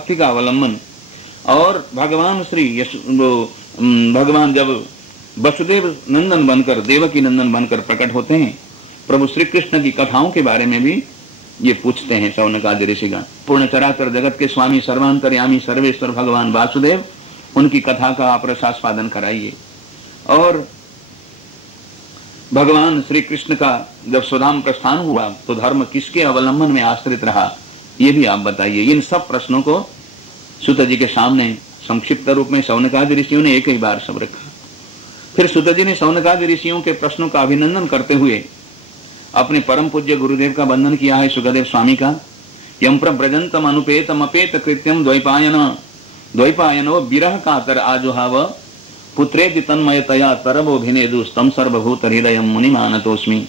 भक्ति का अवलंबन। और भगवान भगवान जब वसुदेव नंदन बनकर, देवकी नंदन बनकर प्रकट होते हैं, प्रभु श्री कृष्ण की कथाओं के बारे में भी ये पूछते हैं शौनकादि ऋषिगण। पूर्ण चराचर जगत के स्वामी सर्वांतर्यामी सर्वेश्वर भगवान वासुदेव, उनकी कथा का आप रसास्वादन कराइए। और भगवान श्री कृष्ण का जब सुधाम प्रस्थान हुआ तो धर्म किसके अवलंबन में आश्रित रहा, ये भी आप बताइए। इन सब प्रश्नों को सूत जी के सामने संक्षिप्त रूप में शौनकादि ऋषियों ने एक ही बार सब रखा। फिर सूत जी ने शौनकादि ऋषियों के प्रश्नों का अभिनंदन करते हुए अपने परम पूज्य गुरुदेव का वंदन किया है, सुखदेव स्वामी का। यम प्रव्रजंतम अनुपेतम अपेत कृत्यम द्वैपायनो विरह कातर आजुहाव पुत्रेति तन्मयतया तरबोभिनेदुस्तम सर्वभूत हृदय मुनिमानतोस्मि।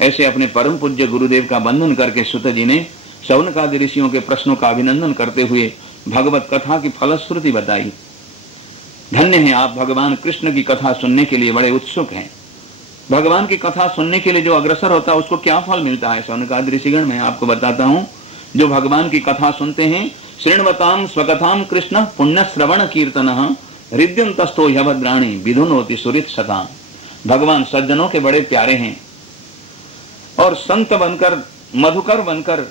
ऐसे अपने परम पूज्य गुरुदेव का वंदन करके सूत जी ने शौनकादि ऋषियों के प्रश्नों का अभिनंदन करते हुए भगवत कथा की फलश्रुति बताई। धन्य है आप भगवान कृष्ण की कथा सुनने के लिए बड़े उत्सुक हैं। भगवान की कथा सुनने के लिए जो अग्रसर होता है उसको क्या फल मिलता है? शौनकादि ऋषिगण मैं आपको बताता हूँ। जो भगवान की कथा सुनते हैं, श्रृण्वताम स्वकथाम कृष्ण पुण्य श्रवण कीर्तनः हृद्यंतस्थो ह्यभद्राणि विधुनोति सुरित शताम। भगवान सज्जनों के बड़े प्यारे हैं और संत बनकर, मधुकर बनकर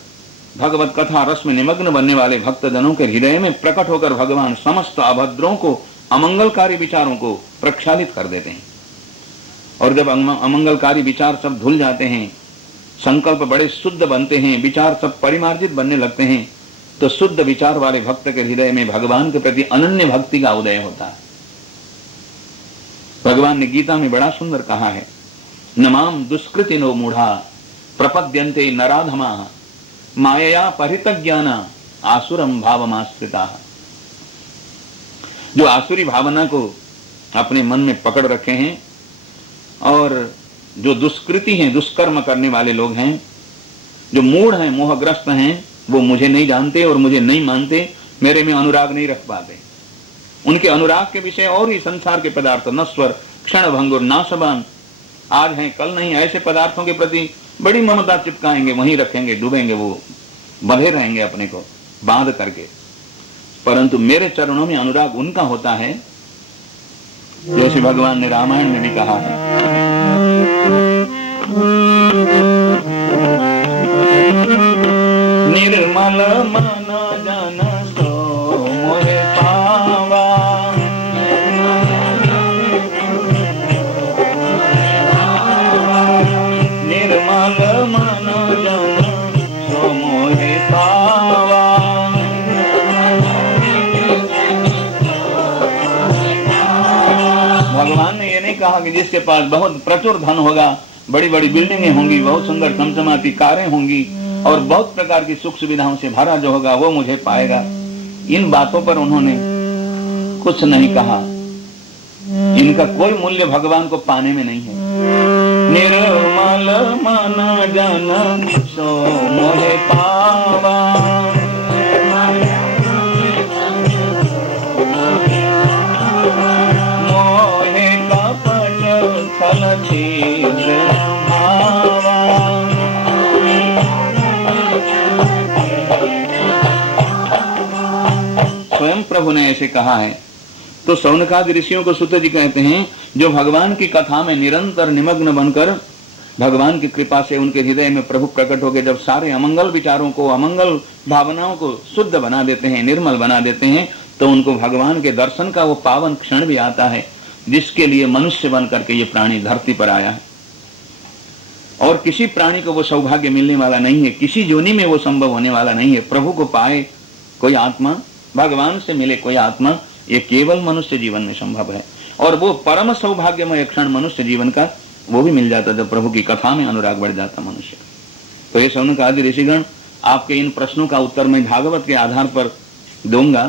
भगवत कथा रस में निमग्न बनने वाले भक्त जनों के हृदय में प्रकट होकर भगवान समस्त अभद्रों को, अमंगलकारी विचारों को प्रक्षालित कर देते हैं। और जब अमंगलकारी विचार सब धुल जाते हैं, संकल्प बड़े शुद्ध बनते हैं, विचार सब परिमार्जित बनने लगते हैं, तो शुद्ध विचार वाले भक्त के हृदय में भगवान के प्रति अनन्य भक्ति का उदय होता है। भगवान ने गीता में बड़ा सुंदर कहा है, नमाम दुष्कृतिनो मूढ़ा प्रपद्यन्ते नराधमा मायया परितज्ञाना आसुरम भावमाश्रिता। जो आसुरी भावना को अपने मन में पकड़ रखे हैं और जो दुष्कृति हैं, दुष्कर्म करने वाले लोग हैं, जो मूढ़ हैं, मोहग्रस्त हैं, वो मुझे नहीं जानते और मुझे नहीं मानते, मेरे में अनुराग नहीं रख पाते। उनके अनुराग के विषय और ही संसार के पदार्थ, नश्वर, क्षण भंगुर, नाशवान, आज हैं कल नहीं, ऐसे पदार्थों के प्रति बड़ी ममता चिपकाएंगे, वहीं रखेंगे, डूबेंगे, वो बंधे रहेंगे अपने को बांध करके। परंतु मेरे चरणों में अनुराग उनका होता है, जैसे भगवान ने रामायण में भी कहा है, निर्मल मन जन सो मोहे पावा, निर्मल मन जन सो मोहे पावा। भगवान ने ये नहीं कहा कि जिसके पास बहुत प्रचुर धन होगा, बड़ी बड़ी बिल्डिंगें होंगी, बहुत सुंदर चमचमाती कारें होंगी और बहुत प्रकार की सुख सुविधाओं से भरा जो होगा वो मुझे पाएगा। इन बातों पर उन्होंने कुछ नहीं कहा। इनका कोई मूल्य भगवान को पाने में नहीं है। निर्मल मन जन सो मोहे पावा, मोहे कपट छल छीद्र भावा। स्वयं प्रभु ने ऐसे कहा है। तो शौनकादि ऋषियों को सूत जी कहते हैं, जो भगवान की कथा में निरंतर निमग्न बनकर भगवान की कृपा से उनके हृदय में प्रभु प्रकट होकर जब सारे अमंगल विचारों को, अमंगल भावनाओं को शुद्ध बना देते हैं, निर्मल बना देते हैं, तो उनको भगवान के दर्शन का वो पावन क्षण भी आता है, जिसके लिए मनुष्य बन करके ये प्राणी धरती पर आया है। और किसी प्राणी को वो सौभाग्य मिलने वाला नहीं है, किसी योनि में वो संभव होने वाला नहीं है। प्रभु को पाए कोई आत्मा, भगवान से मिले कोई आत्मा, ये केवल मनुष्य जीवन में संभव है। और वो परम सौभाग्यमय क्षण मनुष्य जीवन का वो भी मिल जाता जब प्रभु की कथा में अनुराग बढ़ जाता मनुष्य। तो ये शौनकादि ऋषिगण, आपके इन प्रश्नों का उत्तर मैं भागवत के आधार पर दूंगा,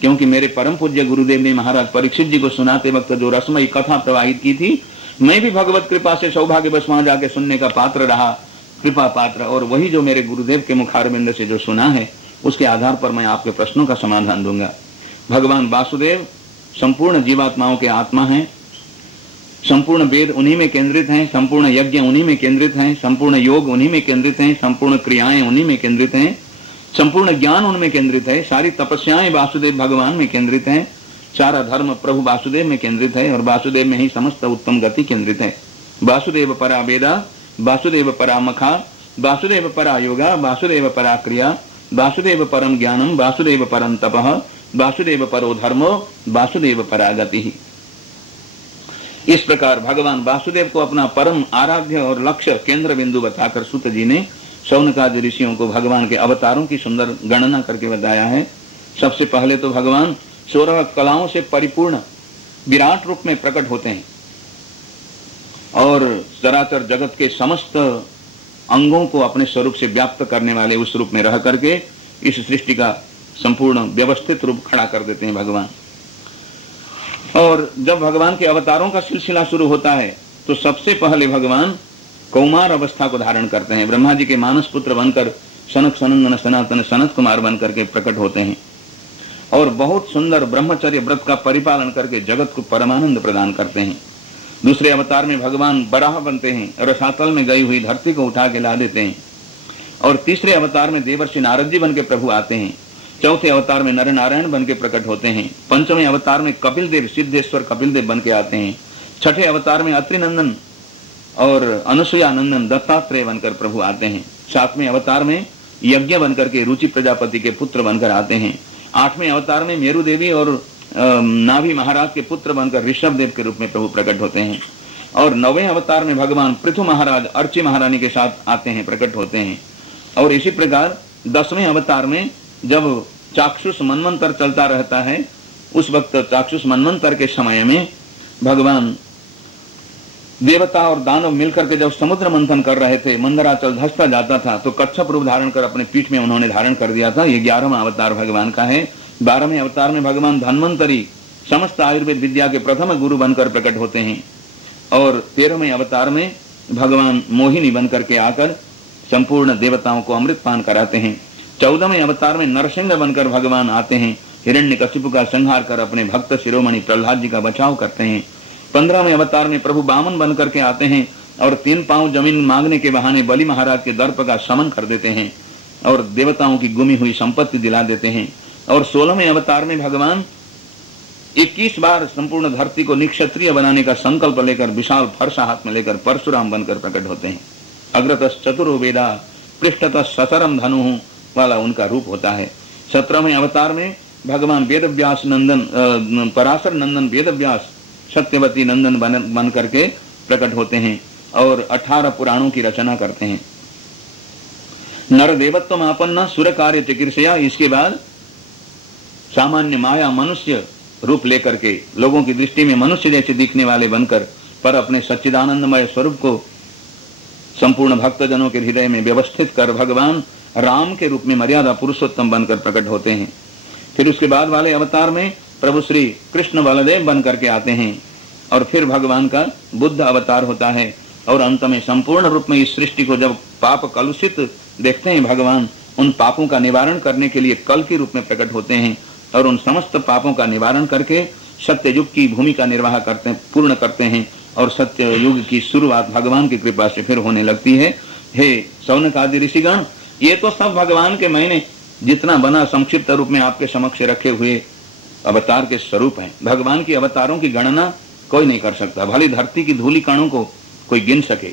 क्योंकि मेरे परम पूज्य गुरुदेव ने महाराज परीक्षित जी को सुनाते वक्त जो रसमयी कथा प्रवाहित की थी, मैं भी भगवत कृपा से सौभाग्यवश वहां जाके सुनने का पात्र रहा, कृपा पात्र। और वही जो मेरे गुरुदेव के मुखारबिंद से जो सुना है, उसके आधार पर मैं आपके प्रश्नों का समाधान दूंगा। भगवान वासुदेव संपूर्ण जीवात्माओं के आत्मा हैं, संपूर्ण वेद उन्हीं में केंद्रित हैं, संपूर्ण यज्ञ उन्हीं में केंद्रित हैं, संपूर्ण योग उन्हीं में केंद्रित हैं, संपूर्ण क्रियाएं उन्हीं में केंद्रित हैं। संपूर्ण ज्ञान उनमें केंद्रित है, सारी तपस्याएं वासुदेव भगवान में केंद्रित हैं, सारा धर्म प्रभु वासुदेव में केंद्रित है और वासुदेव में ही समस्त उत्तम गति केंद्रित है। वासुदेव परा वेदा, वासुदेव परा मखा, वासुदेव परा योगा, वासुदेव परा क्रिया, वासुदेव परम ज्ञानम, वासुदेव परम तपः, वासुदेव परो धर्मो, वासुदेव परा गति। इस प्रकार भगवान वासुदेव को अपना परम आराध्य और लक्ष्य केंद्र बिंदु बताकर सूत जी ने शौनकादि ऋषियों को भगवान के अवतारों की सुंदर गणना करके बताया है। सबसे पहले तो भगवान 16 कलाओं से परिपूर्ण विराट रूप में प्रकट होते हैं और चराचर जगत के समस्त अंगों को अपने स्वरूप से व्याप्त करने वाले उस रूप में रह करके इस सृष्टि का संपूर्ण व्यवस्थित रूप खड़ा कर देते हैं भगवान। और जब भगवान के अवतारों का सिलसिला शुरू होता है तो सबसे पहले भगवान कौमार अवस्था को धारण करते हैं। ब्रह्मा जी के मानस पुत्र बनकर सनक सनंदन सनातन सनत कुमार बनकर के प्रकट होते हैं और बहुत सुंदर ब्रह्मचर्य व्रत का परिपालन करके जगत को परमानंद प्रदान करते हैं। दूसरे अवतार में भगवान बराह बनते हैं, रसातल में गई हुई धरती को उठा के ला देते हैं। और तीसरे अवतार में देवर्षि नारद जी बन के प्रभु आते हैं। चौथे अवतार में नर नारायण बन के प्रकट होते हैं। पंचवें अवतार में कपिल देव सिद्धेश्वर कपिल देव बन के आते हैं। छठे अवतार में अत्रि नंदन और अनुसुया नंदन दत्तात्रेय बनकर प्रभु आते हैं। सातवें अवतार में यज्ञ बनकर के रुचि प्रजापति के पुत्र बनकर आते हैं। आठवें अवतार में मेरु देवी और नाभि महाराज के पुत्र बनकर ऋषभ देव के रूप में प्रभु प्रकट होते हैं। और 9वें अवतार में भगवान पृथु महाराज अर्ची महारानी के साथ आते हैं, प्रकट होते हैं। और इसी प्रकार 10वें अवतार में जब चाक्षुष मनवंतर चलता रहता है उस वक्त चाक्षुष मनवंतर के समय में भगवान देवता और दानव मिलकर के जब समुद्र मंथन कर रहे थे, मंदराचल धसता जाता था तो कच्छप रूप धारण कर अपने पीठ में उन्होंने धारण कर दिया था। ये 11वां अवतार भगवान का है। 12वें अवतार में भगवान धन्वंतरी समस्त आयुर्वेद विद्या के प्रथम गुरु बनकर प्रकट होते हैं। और 13वें अवतार में भगवान मोहिनी बनकर के आकर संपूर्ण देवताओं को अमृत पान कराते हैं। 14वें अवतार में नरसिंह बनकर भगवान आते हैं, हिरण्यकशिपु का संहार कर अपने भक्त शिरोमणि प्रहलाद जी का बचाव करते हैं। 15वें अवतार में प्रभु बामन बनकर के आते हैं और 3 पांव जमीन मांगने के बहाने बलि महाराज के दर्प का शमन कर देते हैं और देवताओं की गुमी हुई संपत्ति दिला देते हैं। और 16वें अवतार में भगवान 21 बार संपूर्ण धरती को निक्षत्रिय बनाने का संकल्प लेकर विशाल फरसा हाथ में लेकर परशुराम बनकर प्रकट होते हैं। अग्रतः चतुरो वेदा पृष्ठतः सतरम धनु वाला उनका रूप होता है। 17वें अवतार में भगवान वेदव्यास नंदन पराशर नंदन वेदव्यास सत्यवती नंदन बन करके प्रकट होते हैं और 18 पुराणों की रचना करते हैं। नर देवत्व आपन्ना सुर कार्य चिकित्सया, इसके बाद सामान्य माया मनुष्य रूप लेकर के लोगों की दृष्टि में मनुष्य जैसे दिखने वाले बनकर पर अपने सच्चिदानंदमय स्वरूप को संपूर्ण भक्तजनों के हृदय में व्यवस्थित कर भगवान राम के रूप में मर्यादा पुरुषोत्तम बनकर प्रकट होते हैं। फिर उसके बाद वाले अवतार में प्रभु श्री कृष्ण बलदेव बन करके आते हैं और फिर भगवान का बुद्ध अवतार होता है। और अंत में संपूर्ण रूप में इस सृष्टि को जब पाप कलुषित देखते हैं भगवान उन पापों का निवारण करने के लिए कल के रूप में प्रकट होते हैं और उन समस्त पापों का निवारण करके सत्य युग की भूमिका निर्वाह करते हैं, पूर्ण करते हैं और सत्य युग की शुरुआत भगवान की कृपा से फिर होने लगती है। हे शौनक आदि ऋषिगण, ये तो सब भगवान के मैंने जितना बना संक्षिप्त रूप में आपके समक्ष रखे हुए अवतार के स्वरूप हैं। भगवान की अवतारों की गणना कोई नहीं कर सकता, भले धरती की धूलि कणों को कोई गिन सके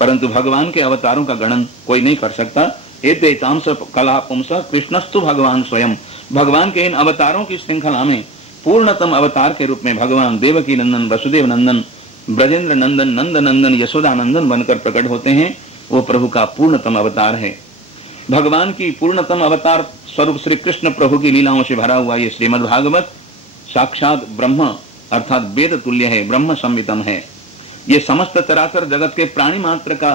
परंतु भगवान के अवतारों का गणन कोई नहीं कर सकता। एते तांस कला पुंस कृष्णस्तु भगवान स्वयं, भगवान के इन अवतारों की श्रृंखला में पूर्णतम अवतार के रूप में भगवान देवकी नंदन वसुदेव नंदन ब्रजेंद्र नंदन नंद नंदन यशोदा नंदन बनकर प्रकट होते हैं। वो प्रभु का पूर्णतम अवतार है। भगवान की पूर्णतम अवतार स्वरूप श्री कृष्ण प्रभु की लीलाओं से भरा हुआ ये श्रीमद् भागवत साक्षात ब्रह्म अर्थात वेद तुल्य है, ब्रह्म संहितम है। ये समस्त चराचर जगत के प्राणी मात्र का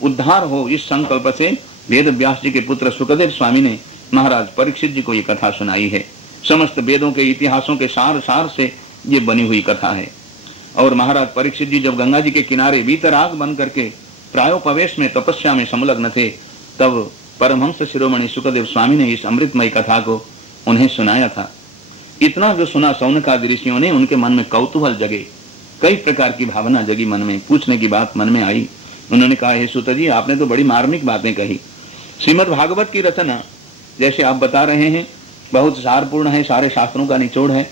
उद्धार हो इस संकल्प से वेद व्यास जी के पुत्र सुखदेव स्वामी ने महाराज परीक्षित जी को ये कथा सुनाई है। समस्त वेदों के इतिहासों के सार सार से ये बनी हुई कथा है। और महाराज परीक्षित जी जब गंगा जी के किनारे वीतराग बन करके प्रायोपवेश में तपस्या में संलग्न थे तब परमहंस शिरोमणि सुखदेव स्वामी ने इस अमृतमय कथा को उन्हें सुनाया था। इतना जो सुना शौनकादि ऋषियों ने उनके मन में कौतूहल जगे, कई प्रकार की भावना जगी मन में, पूछने की बात मन में आई। उन्होंने कहा, हे सुत जी, आपने तो बड़ी मार्मिक बातें कही। श्रीमद् भागवत की रचना जैसे आप बता रहे हैं बहुत सारपूर्ण है, सारे शास्त्रों का निचोड़ है।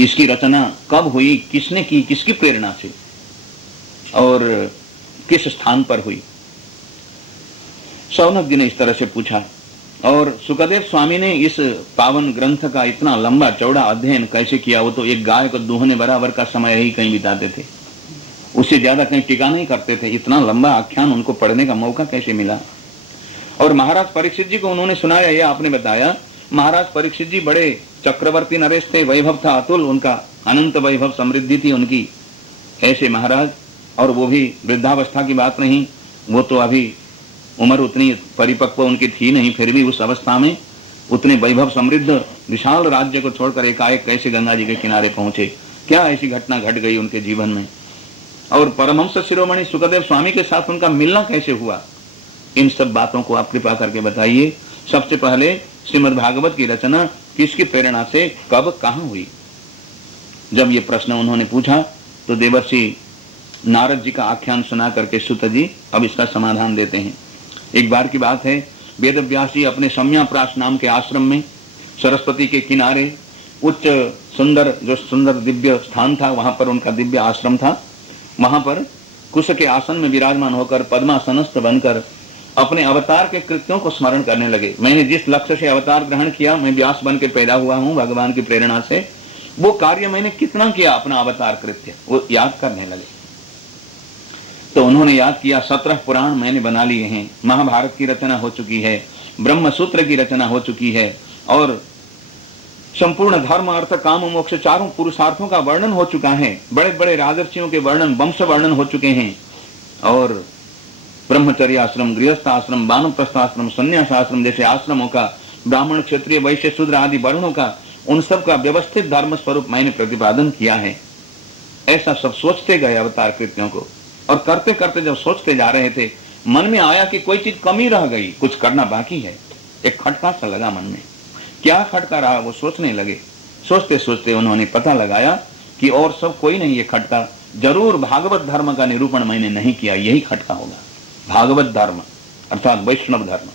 इसकी रचना कब हुई, किसने की, किसकी प्रेरणा से और किस स्थान पर हुई? शौनक जी ने इस तरह से पूछा। और सुखदेव स्वामी ने इस पावन ग्रंथ का इतना लंबा चौड़ा अध्ययन कैसे किया? वो तो एक गाय को दूहने बराबर का समय ही कहीं बिताते थे, उससे ज्यादा कहीं टिका नहीं करते थे। इतना लंबा आख्यान उनको पढ़ने का मौका कैसे मिला? और महाराज परीक्षित जी को उन्होंने सुनाया। यह आपने बताया महाराज परीक्षित जी बड़े चक्रवर्ती नरेश थे, वैभव था अतुल, उनका अनंत वैभव समृद्धि थी उनकी। ऐसे महाराज, और वो भी वृद्धावस्था की बात नहीं, वो तो अभी उम्र उतनी परिपक्व उनकी थी नहीं, फिर भी उस अवस्था में उतने वैभव समृद्ध विशाल राज्य को छोड़कर एकाएक कैसे गंगा जी के किनारे पहुंचे? क्या ऐसी घटना घट गई उनके जीवन में? और परमहंस शिरोमणि सुखदेव स्वामी के साथ उनका मिलना कैसे हुआ? इन सब बातों को आप कृपा करके बताइए। सबसे पहले श्रीमद् भागवत की रचना किसकी प्रेरणा से, कब, कहां हुई? जब ये प्रश्न उन्होंने पूछा तो देवर्षि नारद जी का आख्यान सुना करके सुत जी अब इसका समाधान देते हैं। एक बार की बात है, वेद व्यास जी अपने सम्याप्रास नाम के आश्रम में सरस्वती के किनारे उच्च सुंदर, जो सुंदर दिव्य स्थान था, वहां पर उनका दिव्य आश्रम था। वहां पर कुश के आसन में विराजमान होकर पद्मासनस्थ बनकर अपने अवतार के कृत्यों को स्मरण करने लगे। मैंने जिस लक्ष्य से अवतार ग्रहण किया, मैं व्यास बन के पैदा हुआ हूं भगवान की प्रेरणा से, वो कार्य मैंने कितना किया, अपना अवतार कृत्य वो याद करने लगे। तो उन्होंने याद किया, 17 पुराण मैंने बना लिए हैं, महाभारत की रचना हो चुकी है, ब्रह्म सूत्र की रचना हो चुकी है, और संपूर्ण धर्म अर्थ काम मोक्ष चारों पुरुषार्थों का वर्णन हो चुका है। बड़े बड़े राजर्षियों के वर्णन, वंश वर्णन हो चुके हैं, और ब्रह्मचर्य आश्रम, गृहस्थ आश्रम, वानप्रस्थ आश्रम, संन्यास आश्रम जैसे आश्रमों का, ब्राह्मण, क्षत्रिय, वैश्य, शूद्र आदि वर्णों का, उन सब का व्यवस्थित धर्म स्वरूप मैंने प्रतिपादन किया है। ऐसा सब सोचते गए अवतार कृत्यों को, और करते करते जब सोचते जा रहे थे, मन में आया कि कोई चीज कमी रह गई, कुछ करना बाकी है। एक खटका सा लगा मन में। क्या खटका रहा, वो सोचने लगे। सोचते सोचते उन्होंने पता लगाया कि और सब कोई नहीं, ये खटका जरूर भागवत धर्म का निरूपण मैंने नहीं किया, यही खटका होगा। भागवत धर्म अर्थात वैष्णव धर्म,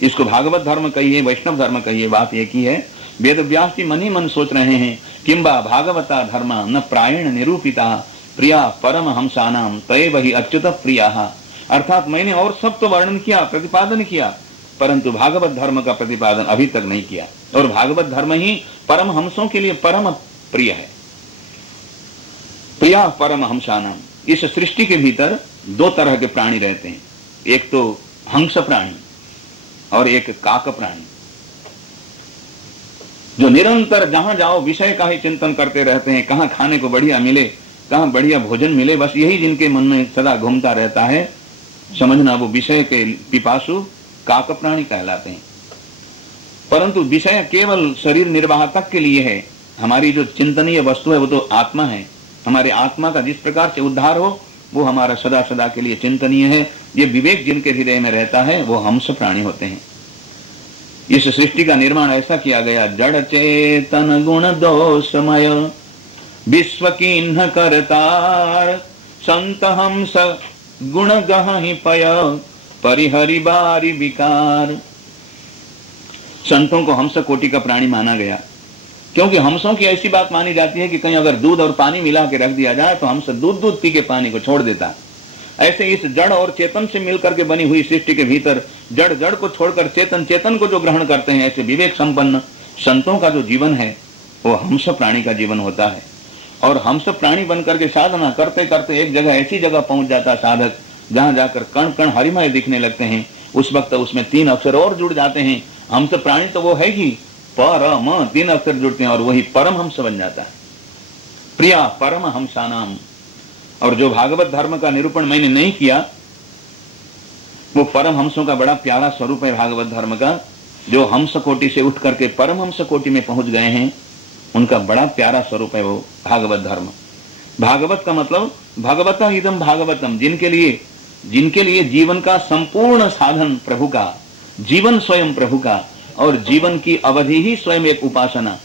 इसको भागवत धर्म कहिए, वैष्णव धर्म कहिए, बात एक ही है। वेद व्यास जी मन ही मन सोच रहे हैं, किंबा भागवता धर्म न प्रायण निरूपिता प्रिया परम हंसानाम तय वही अच्युत प्रिया। अर्थात मैंने और सब तो वर्णन किया, प्रतिपादन किया, परंतु भागवत धर्म का प्रतिपादन अभी तक नहीं किया। और भागवत धर्म ही परम हंसों के लिए परम प्रिय है। प्रिया परम हंसानाम। इस सृष्टि के भीतर दो तरह के प्राणी रहते हैं, एक तो हंस प्राणी और एक काक प्राणी, जो निरंतर जहां जाओ विषय का ही चिंतन करते रहते हैं। कहां खाने को बढ़िया मिले, कहां बढ़िया भोजन मिले, बस यही जिनके मन में सदा घूमता रहता है, समझना वो विषय के पिपासु काक प्राणी कहलाते हैं। परंतु विषय केवल शरीर निर्वाह तक के लिए है। हमारी जो चिंतनीय वस्तु है वो तो आत्मा है। हमारे आत्मा का जिस प्रकार से उद्धार हो वो हमारा सदा सदा के लिए चिंतनीय है। ये विवेक जिनके हृदय में रहता है वो हंस प्राणी होते हैं। इस सृष्टि का निर्माण ऐसा किया गया, जड़ चेतन गुण दोषमय विश्व कीन्ह करतार संत हंस गुण गहि पय परिहरि बारी विकार। संतों को हंस कोटि का प्राणी माना गया, क्योंकि हंसों की ऐसी बात मानी जाती है कि कहीं अगर दूध और पानी मिला के रख दिया जाए तो हंस दूध दूध पी के पानी को छोड़ देता। ऐसे इस जड़ और चेतन से मिलकर के बनी हुई सृष्टि के भीतर जड़ जड़ को छोड़कर चेतन चेतन को जो ग्रहण करते हैं, ऐसे विवेक संपन्न संतों का जो जीवन है वो हंस प्राणी का जीवन होता है। और हंस प्राणी बनकर के साधना करते करते एक जगह ऐसी जगह पहुंच जाता साधक जहां जाकर कण कण हरिमय दिखने लगते हैं। उस वक्त उसमें 3 अक्षर और जुड़ जाते हैं। हंस प्राणी तो वो है ही, परम 3 अक्षर जुड़ते हैं और वही परम हंस बन जाता है। प्रिया परम हंसानाम। और जो भागवत धर्म का निरूपण मैंने नहीं किया, वो परम हंसों का बड़ा प्यारा स्वरूप है भागवत धर्म का। जो हंस कोटि से उठ करके परम हंस कोटि में पहुंच गए हैं, उनका बड़ा प्यारा स्वरूप है वो भागवत धर्म। भागवत का मतलब भगवता इदम भागवतम, जिनके लिए जीवन का संपूर्ण साधन प्रभु का, जीवन स्वयं प्रभु का, और जीवन की अवधि ही स्वयं एक उपासना,